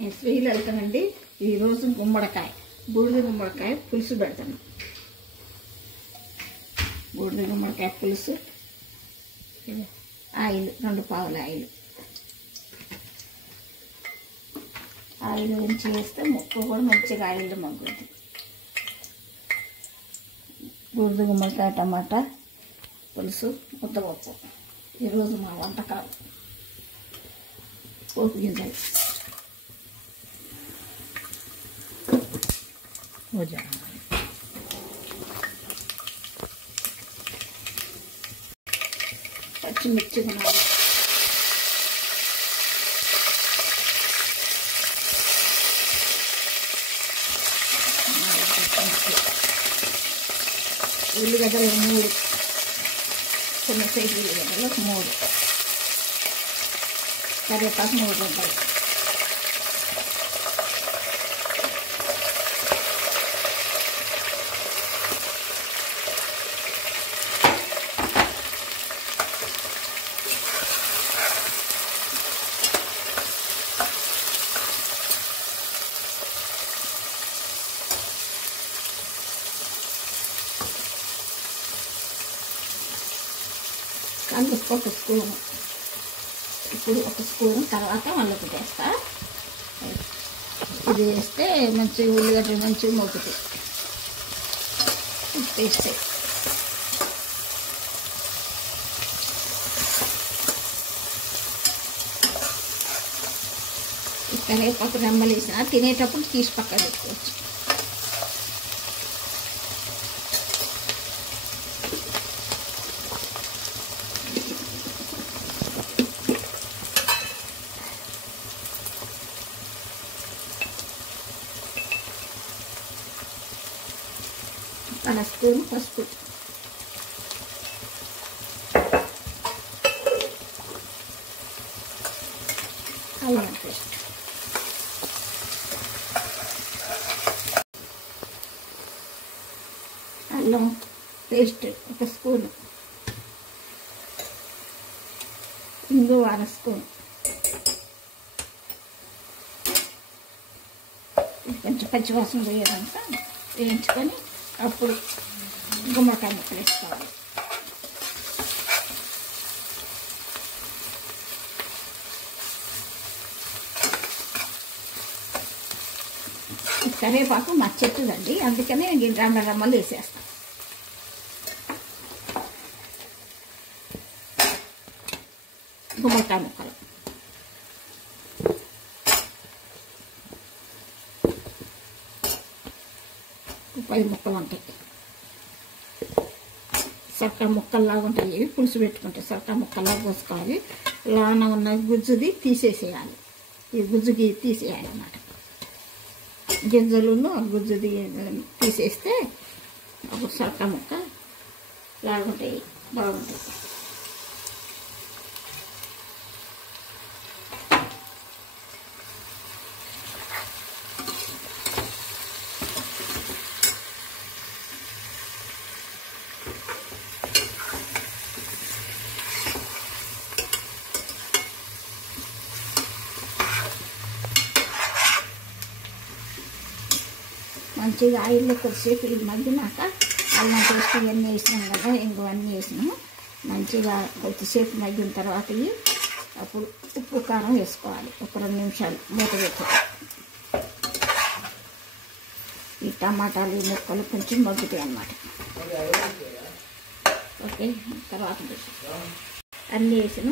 నేను స్త్రీలు వెళ్తానండి. ఈరోజు గుమ్మడికాయ, బూడిద గుమ్మడికాయ పులుసు పెడతాను. బూడిద గుమ్మడికాయ పులుసు, ఆయిల్ 2 పావుల ఆయిల్ ఉంచి వేస్తే ముక్క కూడా మంచిగా ఆయిల్ మగ్గుద్ది. బూడిద గుమ్మడికాయ టమాటా పులుసు, ముద్దపప్పు ఈరోజు మా వంటకాలు. పోపు గింజలు పచ్చిమిర్చి కొనాలి. ఉల్లిగడ్డలు 3, చిన్న సైజు ఉల్లిగడ్డలు 3, కరివేపాకు 3 గడ్డలు. అందుకు 1 స్పూను, ఇప్పుడు 1 స్పూను, తర్వాత మళ్ళీ వేస్తా. ఇది వేస్తే మంచిగా ఉల్లిగడ్డలు మంచిగా మగ్గుతాయి. వేస్తే కరివేపాకు రెమ్మలు వేసిన తినేటప్పుడు తీసి పక్కన పెట్టుకోవచ్చు. అర స్పూన్ పసుపు, అల్లం పేస్ట్, అల్లం పేస్ట్ 1 స్పూను, ఇంగువ 1 స్పూన్. కొంచెం పచ్చివాసన పోయేదంతా వేయించుకొని అప్పుడు గుమ్మడికాయ ముక్కలు వేసుకోవాలి. కరివేపాకు మా చెట్టుదండి, అందుకనే 2 రెమ్మలు వేసేస్తాను. గుమ్మడికాయ ముక్కలు ఉప్పాయి ముక్కలు ఉంటాయి, సొరకాయ ముక్కల్లాగా ఉంటాయి. పులుసు పెట్టుకుంటే సొరకాయ ముక్కల్లాగా పోసుకోవాలి. లోన ఉన్న గుజ్జుది తీసేసేయాలి. ఈ గుజ్జుకి తీసేయాలి అన్నమాట. గింజలను గుజ్జుది తీసేస్తే అప్పుడు సొరకాయ ముక్క లాగుంటాయి, బాగుంటాయి. మంచిగా ఆయిల్లో కొద్దిసేపు ఇది మగ్గినాక అల్లం పేస్ట్ ఇవన్నీ వేసినాం కదా, ఇంగువన్నీ వేసినాము. మంచిగా కొద్దిసేపు మగ్గిన తర్వాత అప్పుడు ఉప్పు కారం వేసుకోవాలి. 1 2 నిమిషాలు మూత పెట్టి ఈ టమాటాలు ముక్కలు కొంచెం మగ్గుతాయి అన్నమాట. ఓకే, తర్వాత అన్నీ వేసిన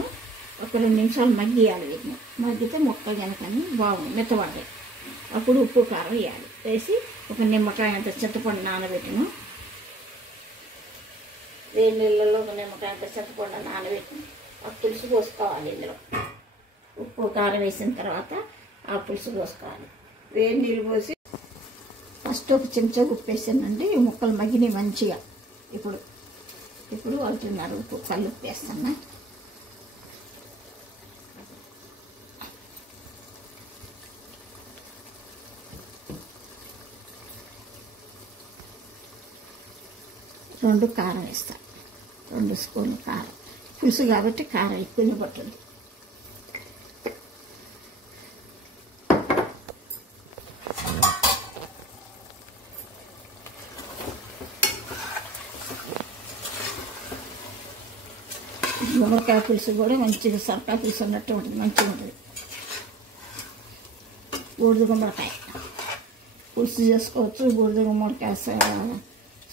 1 2 నిమిషాలు మగ్గియాలి. వీటిని మగ్గితే ముక్కలు కనుకని బాగుంది, మెత్తబడ్డాయి. అప్పుడు ఉప్పు కారం వేయాలి. వేసి 1 నిమ్మకాయ అంత చింతపండు నానబెట్టిను. వేడి నీళ్ళలో 1 నిమ్మకాయ అంత చింతపండు నానబెట్టి ఆ పులుసు పోసుకోవాలి. ఇందులో ఉప్పు కారం వేసిన తర్వాత ఆ పులుసు పోసుకోవాలి. వేడి నీళ్ళు పోసి ఫస్ట్ 1 చెంచా ఉప్పు వేసానండి. ఈ ముక్కలు మగ్గినాయి మంచిగా. ఇప్పుడు 1.5 ఉప్పు కళ్ళు ఉప్పు వేస్తున్నా. రెండు కారం వేస్తా, 2 స్పూన్లు కారం. పులుసు కాబట్టి కారం ఎక్కువనే పడుతుంది. గుమ్మడికాయ పులుసు కూడా మంచిగా సొరకాయ పులుసు అన్నట్టు ఉంటుంది, మంచిగా ఉంటుంది. బూడిద గుమ్మడికాయ పులుసు చేసుకోవచ్చు, బూడిద గుమ్మడికాయ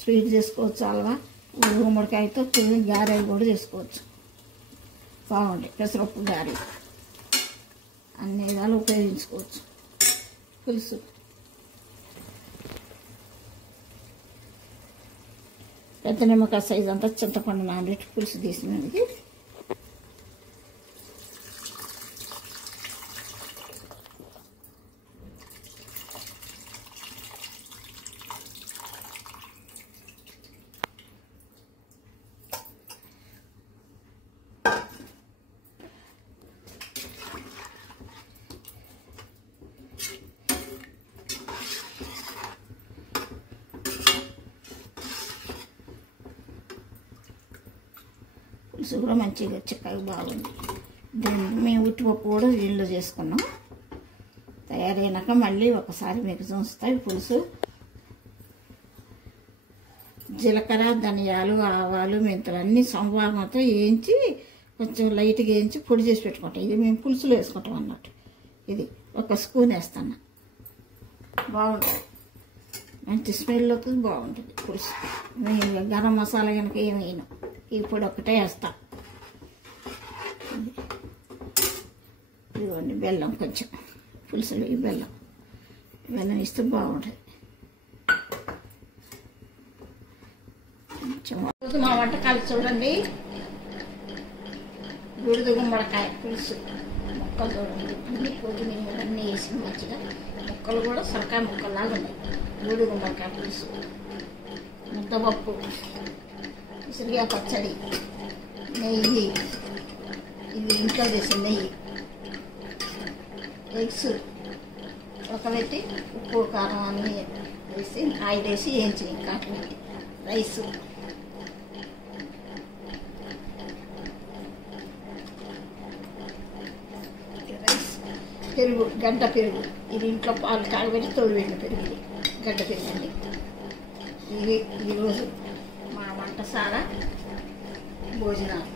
స్వీట్ చేసుకోవచ్చు, అల్వా బూడిద గుమ్మడికాయతో గారెలు కూడా చేసుకోవచ్చు. బాగుంటాయి పెసరపప్పు గారెలు, అన్ని విధాలు ఉపయోగించుకోవచ్చు. పులుసు పెద్ద నిమ్మకాయ సైజు అంతా చింతపండు నానబెట్టి పులుసు తీసినది. పులుసు కూడా మంచిగా చిక్కగా బాగుంది. దీన్ని మేము ఉట్టిపప్పు కూడా దీనిలో చేసుకున్నాం. తయారైనాక మళ్ళీ ఒకసారి మీకు చూస్తాయి. పులుసు జీలకర్ర, ధనియాలు, ఆవాలు, మెంతులు అన్నీ సంవామంతో వేయించి కొంచెం లైట్గా వేయించి పొడి చేసి పెట్టుకుంటాం. ఇది మేము పులుసులో వేసుకుంటాం అన్నట్టు. ఇది ఒక స్పూన్ వేస్తాను, బాగుంటుంది, మంచి స్మెల్ అవుతుంది, బాగుంటుంది పులుసు. మేము గరం మసాలా కనుక ఏమి వేయను, ఈ పొడి ఒక్కటే వేస్తా. ఇదిగోండి బెల్లం, కొంచెం పులుసులో ఈ బెల్లం ఇస్తే బాగుంటుంది. కొంచెం మా వంటకాలు చూడండి. బూడిద గుమ్మడికాయ పులుసు ముక్కలు చూడండి, అన్ని కొద్దిమీర అన్నీ వేసి మంచిగా ముక్కలు కూడా సొరకాయ ముక్కల్లాగా ఉన్నాయి. బూడిద గుమ్మడికాయ పులుసు, ముద్దపప్పు, ఉసిరికాయ పచ్చడి, నెయ్యి, ఇది ఇంట్లో చేసిన నెయ్యి, ఎగ్స్ ఉడకబెట్టి ఉప్పు కారం అన్నీ వేసి ఆయిల్ వేసి వేయించి కాకపోతే రైస్, పెరుగు, గడ్డ పెరుగు, ఇది ఇంట్లో పాలు కాగబెట్టి తోడుపెట్టిన పెరుగు, ఇది గడ్డ పెరుగు అండి. ఇది ఈరోజు మా వంటశాల భోజనాలు.